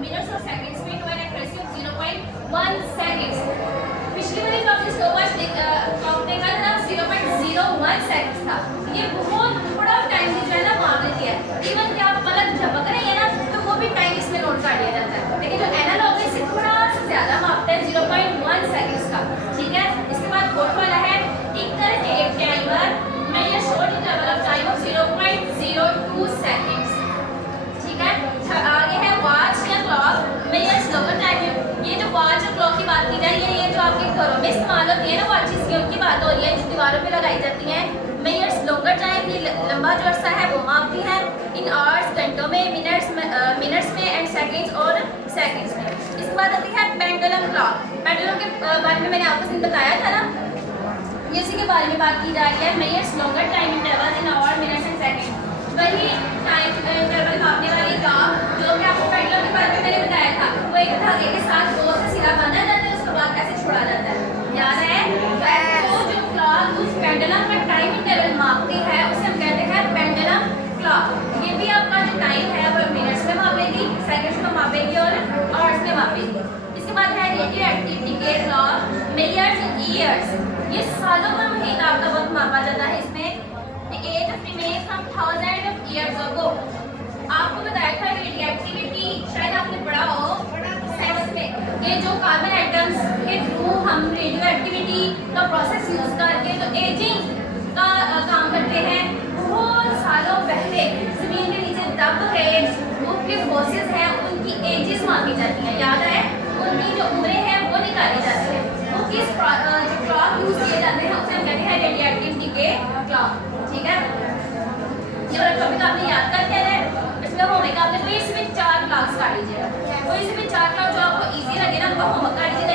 Minutes और seconds में to an accuracy of 0.1 seconds. पिछली वाली जो आपने स्टॉपवॉच क्लॉक देखा था 0.01 सेकंड्स था। ये बहुत बड़ा टाइम जो है ना माप देती है। इवन कि आप पलक झपक रही है ना तो वो भी टाइम इसमें नोट कर लिया जाता है। लेकिन जो एनालॉग है इससे थोड़ा सा ज़्यादा मापता है 0.1 सेकंड्स का। ठीक है, इसके बाद फोर्थ वाला है ticker tape timer measure short interval of time of 0.02 seconds. ठीक है, आगे है वॉच या क्लॉक मेजर स्लोअर टाइम। ये जो वॉच और क्लॉक की बात की जाए ये जो आपके घरों में इस्तेमाल होती है ना वॉचेस की, उनकी बात हो रही है जो दीवारों पे लगाई जाती हैं। मेजर्स लॉन्गर टाइम, ये लंबा जो अरसा है वो मापती है इन आवर्स, घंटों में, मिनट्स में एंड सेकंड्स और सेकंड्स में। इसके बाद आती है पेंडुलम क्लॉक। पेंडुलम के बारे में मैंने आपको दिन बताया था ना, ये इसी के बारे में बात की जा रही है। Measures longer time interval in hour, minutes and seconds. वही टाइम इंटरवल मापने वाली क्लॉक जो कि आपको पेंडुलम के बारे में मैंने बताया था, वो एक धागे के साथ दो से सीधा बांधा जाता है, उसके बाद कैसे छोड़ा जाता है, याद है? तो जो क्लॉक उस पेंडुलम का टाइम इंटरवल मापती है उसे हम कहते हैं पेंडुलम क्लॉक। ये भी आपका जो टाइम है वो मिनट्स में मापेगी, सेकंड्स में मापेगी और आवर्स में मापेगी। इसके बाद है रेडियो एक्टिविटी के क्लॉक मेजर्स इन ईयर्स। ये सालों में महीना आपका वक्त मापा जाता है इसमें। Age of remain from thousand of years ago. आपको बताया था रेडियो एक्टिविटी, शायद आपने पढ़ा हो 7th में। ये जो कार्बन एटम्स के थ्रू हम रेडियो एक्टिविटी का प्रोसेस यूज करके जो एजिंग का काम करते हैं, बहुत सालों पहले जमीन के नीचे दब गए उनके फोर्सेस हैं, उनकी एजेस मापी जाती हैं, याद है? उनकी जो उम्रें हैं वो निकाली जाती है। वो किस जो क्लॉक यूज किए जाते हैं उसे हम कहते हैं रेडियो एक्टिविटी के क्लॉक। ठीक है, ये वाला टॉपिक आपने याद कर लिया है। इसमें होमवर्क आपने कोई इसमें 4 क्लॉक्स काट लीजिएगा, कोई इसमें 4 क्लॉक जो आपको इजी लगे ना उनका होमवर्क काट लीजिएगा।